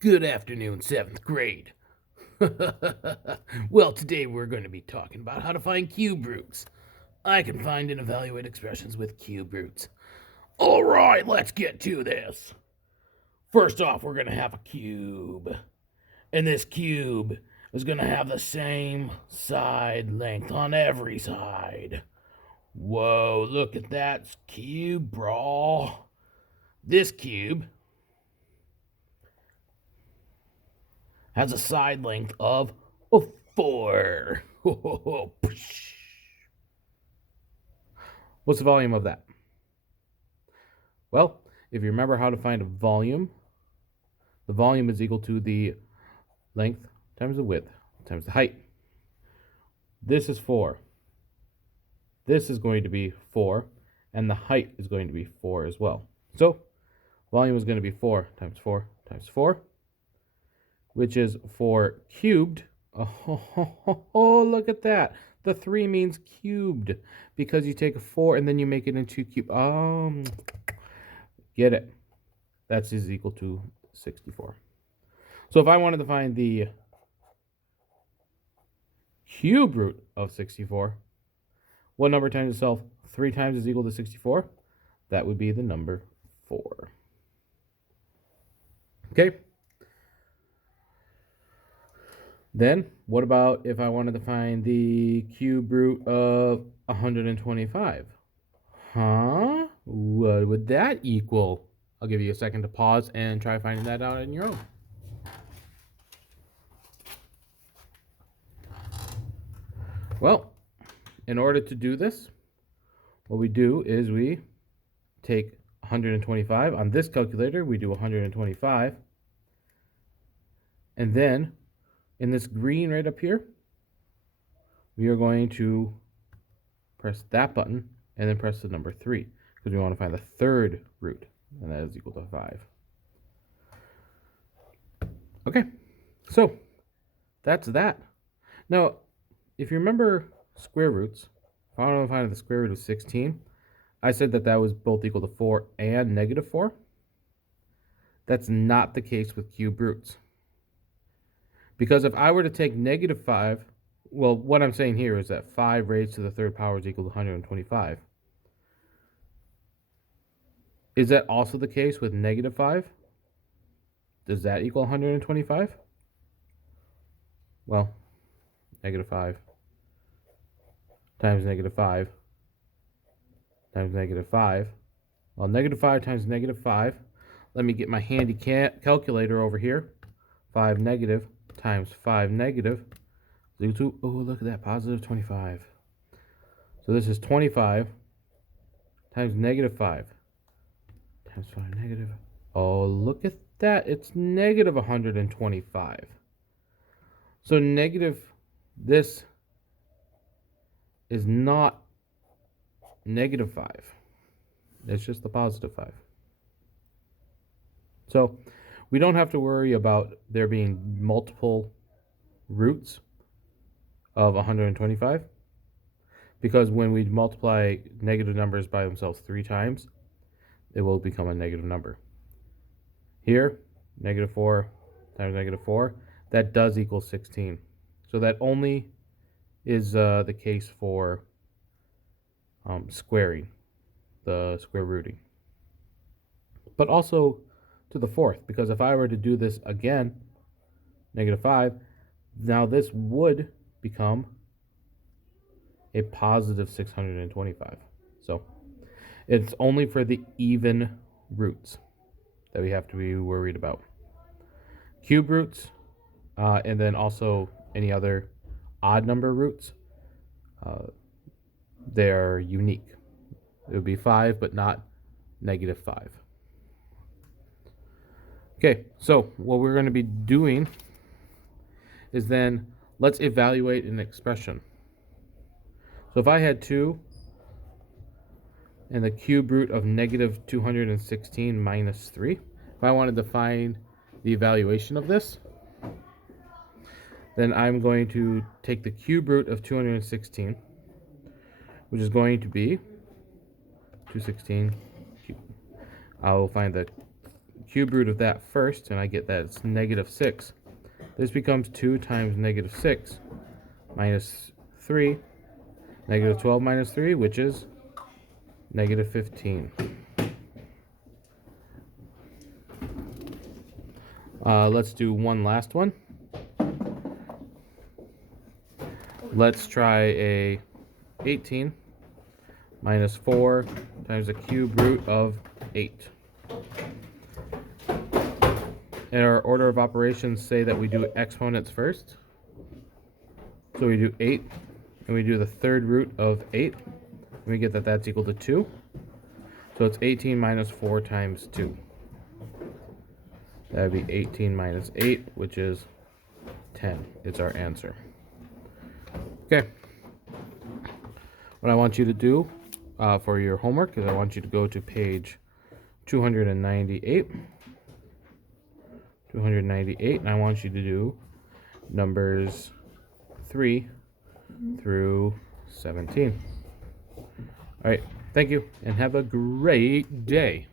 Good afternoon, 7th grade. Well, today we're going to be talking about how to find cube roots. I can find and evaluate expressions with cube roots. All right, let's get to this. First off, we're going to have a cube. And this cube is going to have the same side length on every side. Whoa, look at that cube, bro. This cube has a side length of 4. What's the volume of that? Well, if you remember how to find a volume, the volume is equal to the length times the width times the height. This is 4. This is going to be 4, and the height is going to be 4 as well. So, volume is going to be 4 times 4 times 4, which is 4 cubed. Oh, look at that. The 3 means cubed because you take a 4 and then you make it into cube. Get it. That's is equal to 64. So if I wanted to find the cube root of 64, what number times itself 3 times is equal to 64? That would be the number 4. Okay. Then, what about if I wanted to find the cube root of 125? What would that equal? I'll give you a second to pause and try finding that out on your own. Well, in order to do this, what we do is we take 125. On this calculator, we do 125. And then, in this green right up here, we are going to press that button and then press the number 3 because we want to find the third root, and that is equal to 5. Okay, so that's that. Now, if you remember square roots, if I want to find the square root of 16, I said that that was both equal to 4 and negative 4. That's not the case with cube roots. Because if I were to take negative 5, well, what I'm saying here is that 5 raised to the third power is equal to 125. Is that also the case with negative 5? Does that equal 125? Well, negative 5 times negative 5 times negative 5. Well, negative 5 times negative 5. Let me get my handy calculator over here. 5 negative times 5 negative is equal to, oh, look at that, positive 25. So this is 25 times negative 5 times 5 negative. Oh, look at that. It's negative 125. So negative, this is not negative 5. It's just the positive 5. So we don't have to worry about there being multiple roots of 125 because when we multiply negative numbers by themselves 3 times, it will become a negative number. Here, negative 4 times negative 4, that does equal 16. So that only is the case for squaring, the square rooting. But also to the fourth, because if I were to do this again, negative 5, now this would become a positive 625. So it's only for the even roots that we have to be worried about. Cube roots, and then also any other odd number roots, they're unique. It would be 5, but not negative 5. Okay, so what we're going to be doing is then let's evaluate an expression. So if I had 2 and the cube root of negative 216 minus 3, if I wanted to find the evaluation of this, then I'm going to take the cube root of 216, which is going to be 216 cubed. I'll find the cube root of that first, and I get that it's negative 6. This becomes 2 times negative 6 minus 3. Negative 12 minus 3, which is negative 15. Let's do one last one. Let's try a 18 minus 4 times the cube root of 8. And our order of operations say that we do exponents first. So we do 8, and we do the third root of 8, and we get that that's equal to 2. So it's 18 minus 4 times 2. That would be 18 minus 8, which is 10. It's our answer. Okay. What I want you to do for your homework is I want you to go to page 298. 298, and I want you to do numbers 3 through 17. All right, thank you, and have a great day.